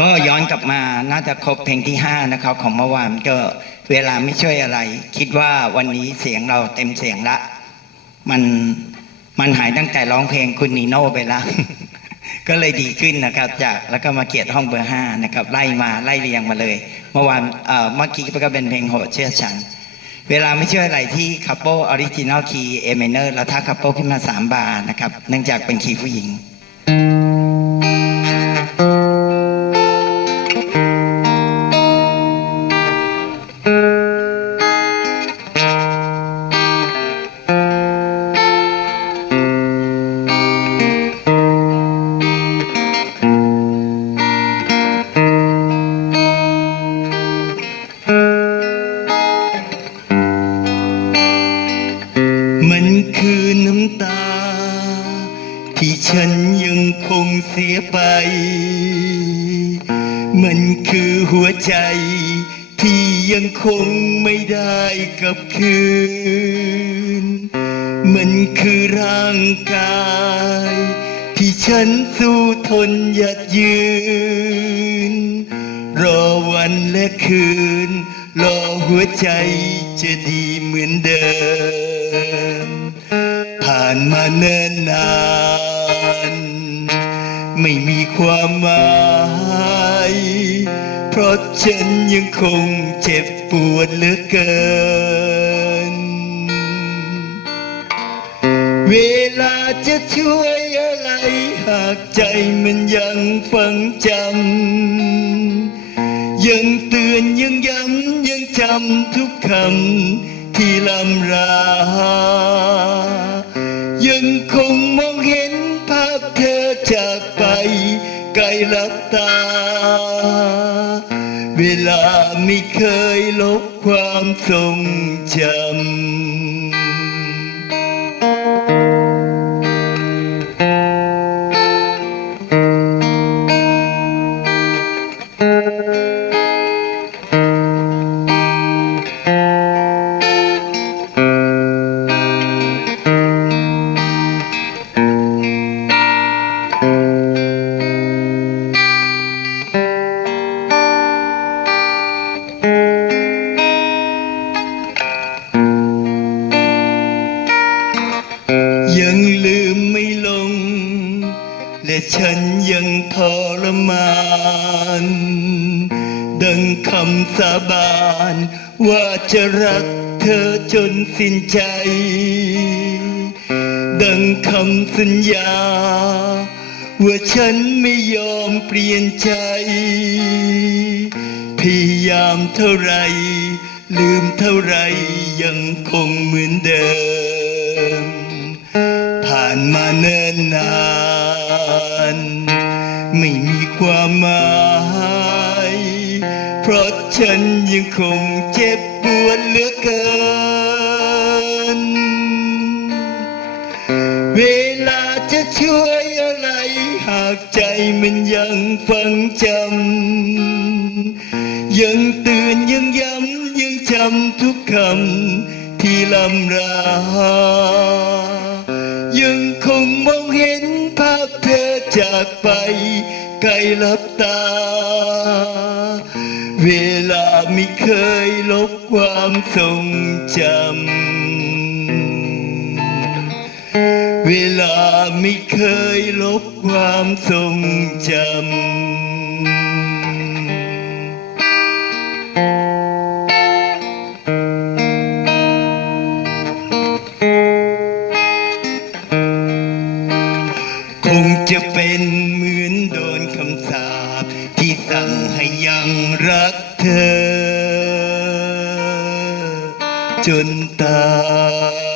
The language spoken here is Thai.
ก็ย้อนกลับมาน่าจะครบเพลงที่5นะครับของเมื่อวานก็เวลาไม่ช่วยอะไร คิดว่าวันนี้เสียงเราเต็มเสียงละ มันมันหายตั้งแต่ร้องเพลงคุณนีโน่ไปละก็เลยดีขึ้นนะครับ จากแล้วก็มาเกียรติห้องเบอร์ห้านะครับ ไล่มาไล่เรียงมาเลย เมื่อวานเมื่อกี้ก็เป็นเพลงโหดเชื่อฉัน เวลาไม่ช่วยอะไรที่คัพโปออริจินอลคีย์เอเมเนอร์แล้วถ้าคัพโปขึ้นมาสามบาร์นะครับ เนื่องจากเป็นคีย์ผู้หญิง คือน้ำตา ที่ฉันยังคงเสียไป มันคือหัวใจที่ยังคงไม่ได้กลับคืน มันคือร่างกาย ที่ฉันสู้ทนหยัดยืน รอวันและคืน รอหัวใจจะดีเหมือนเดิมานมาเนิ่นนาน ไม่มีความหมาย เพราะฉันยังคงเจ็บปวดเหลือเกิน เวลาจะช่วยอะไร หากใจมันยังฝังจำ ยังเตือนยังย้ำยังจำทุกคำที่ลำรา ยังคงมองเห็นภาพเธอจากไปไกลลับตา เวลาไม่เคยลบความทรงจำยัง และฉันยังทรมาน ดังคำสาบาน ว่าจะรักเธอจนสิ้นใจ ดังคำสัญญา ว่าฉันไม่ยอมเปลี่ยนใจ พยายามเท่าไร ลืมเท่าไรยังคงเหมือนเดิมานมาเนิ่นนาน ไม่มีความหมาย เพราะฉันยังคงเจ็บปวดเหลือเกิน เวลาจะช่วยอะไร หากใจมันยังฝังจำ ยังเตือนยังย้ำยังจำทุกคำที่ลำรา จากไปไกลลับตา เวลาไม่เคยลบความทรงจำ เวลาไม่เคยลบความทรงจำ จะเป็นเหมือนโดนคำสาปที่สั่งให้ยังรักเธอ จนตาย